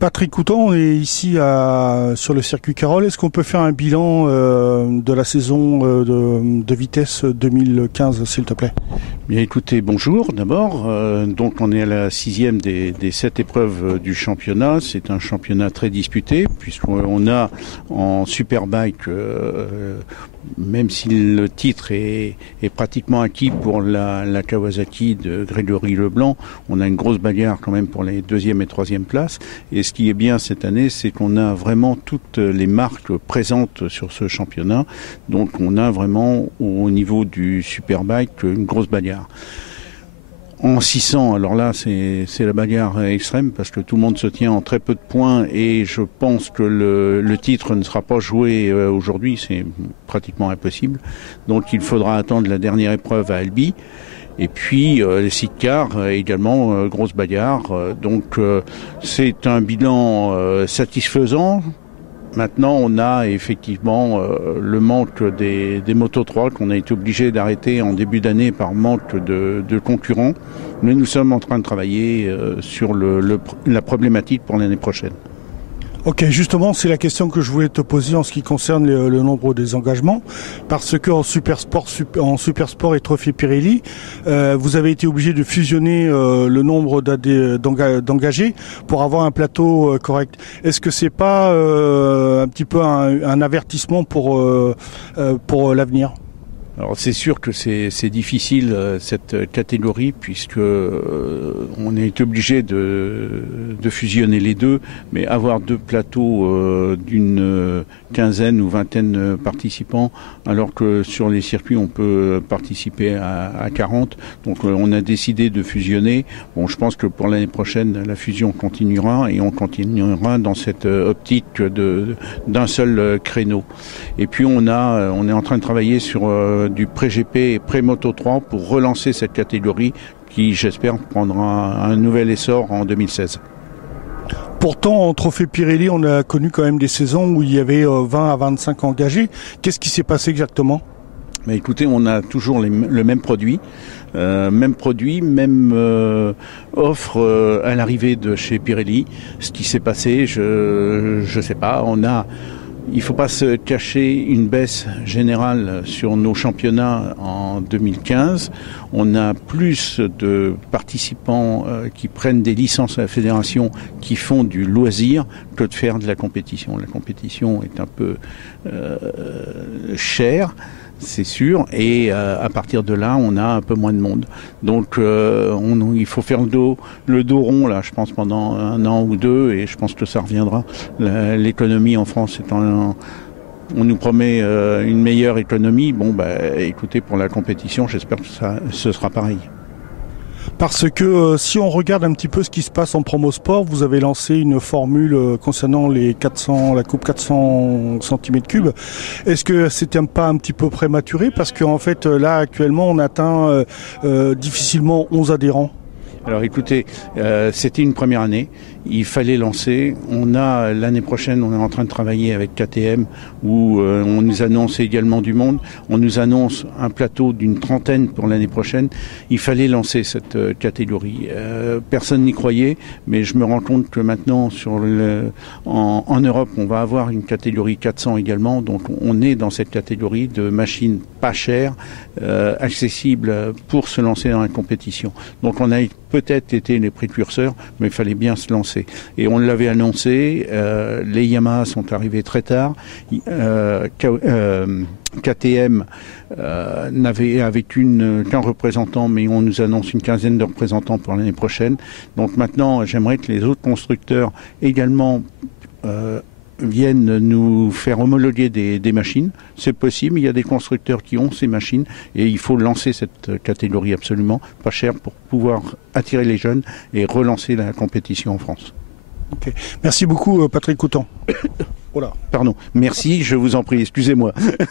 Patrick Coutan, on est ici sur le circuit Carole. Est-ce qu'on peut faire un bilan de la saison de vitesse 2015, s'il te plaît? Bien écoutez, bonjour d'abord. Donc on est à la 6e des 7 épreuves du championnat. C'est un championnat très disputé puisqu'on a en Superbike, même si le titre est pratiquement acquis pour la Kawasaki de Grégory Leblanc, on a une grosse bagarre quand même pour les 2e et 3e places. Et ce qui est bien cette année, c'est qu'on a vraiment toutes les marques présentes sur ce championnat. Donc on a vraiment au niveau du Superbike une grosse bagarre. En 600, alors là c'est la bagarre extrême parce que tout le monde se tient en très peu de points et je pense que le titre ne sera pas joué aujourd'hui, c'est pratiquement impossible. Donc il faudra attendre la dernière épreuve à Albi. Et puis les sidecars également, grosse bagarre. Donc c'est un bilan satisfaisant. Maintenant, on a effectivement le manque des Moto 3 qu'on a été obligé d'arrêter en début d'année par manque de concurrents. Mais nous sommes en train de travailler sur la problématique pour l'année prochaine. Ok, justement, c'est la question que je voulais te poser en ce qui concerne le nombre des engagements, parce qu'en Supersport et Trophée Pirelli, vous avez été obligé de fusionner le nombre d'engagés pour avoir un plateau correct. Est-ce que c'est pas un petit peu un avertissement pour l'avenir ? Alors c'est sûr que c'est difficile cette catégorie puisque on est obligé de fusionner les deux, mais avoir deux plateaux d'une quinzaine ou vingtaine de participants, alors que sur les circuits on peut participer à 40. Donc on a décidé de fusionner. Bon, je pense que pour l'année prochaine la fusion continuera et on continuera dans cette optique d'un seul créneau. Et puis on est en train de travailler sur du pré-GP et pré-Moto 3 pour relancer cette catégorie qui, j'espère, prendra un nouvel essor en 2016. Pourtant, en Trophée Pirelli, on a connu quand même des saisons où il y avait 20 à 25 engagés. Qu'est-ce qui s'est passé exactement ? Mais écoutez, on a toujours le même produit, même offre à l'arrivée de chez Pirelli. Ce qui s'est passé, je sais pas, il ne faut pas se cacher une baisse générale sur nos championnats en 2015. On a plus de participants qui prennent des licences à la fédération qui font du loisir que de faire de la compétition. La compétition est un peu chère, c'est sûr, et à partir de là, on a un peu moins de monde. Donc il faut faire le dos rond, là, je pense, pendant un an ou deux, et je pense que ça reviendra. L'économie en France on nous promet une meilleure économie. Bon, écoutez, pour la compétition, j'espère que ce sera pareil. Parce que si on regarde un petit peu ce qui se passe en promo sport, vous avez lancé une formule concernant la coupe 400 cm3. Est-ce que c'était pas un petit peu prématuré? Parce qu'en fait, là, actuellement, on atteint difficilement 11 adhérents. Alors écoutez, c'était une première année, il fallait lancer. L'année prochaine, on est en train de travailler avec KTM où on nous annonce également du monde. On nous annonce un plateau d'une trentaine pour l'année prochaine. Il fallait lancer cette catégorie. Personne n'y croyait, mais je me rends compte que maintenant, en Europe, on va avoir une catégorie 400 également. Donc on est dans cette catégorie de machines pas chères, accessibles pour se lancer dans la compétition. Donc on a peut-être été les précurseurs, mais il fallait bien se lancer. Et on l'avait annoncé, les Yamaha sont arrivés très tard. KTM n'avait qu'un représentant, mais on nous annonce une quinzaine de représentants pour l'année prochaine. Donc maintenant, j'aimerais que les autres constructeurs également viennent nous faire homologuer des machines. C'est possible, il y a des constructeurs qui ont ces machines et il faut lancer cette catégorie absolument, pas cher, pour pouvoir attirer les jeunes et relancer la compétition en France. Okay. Merci beaucoup Patrick Coutan. Pardon, merci, je vous en prie, excusez-moi.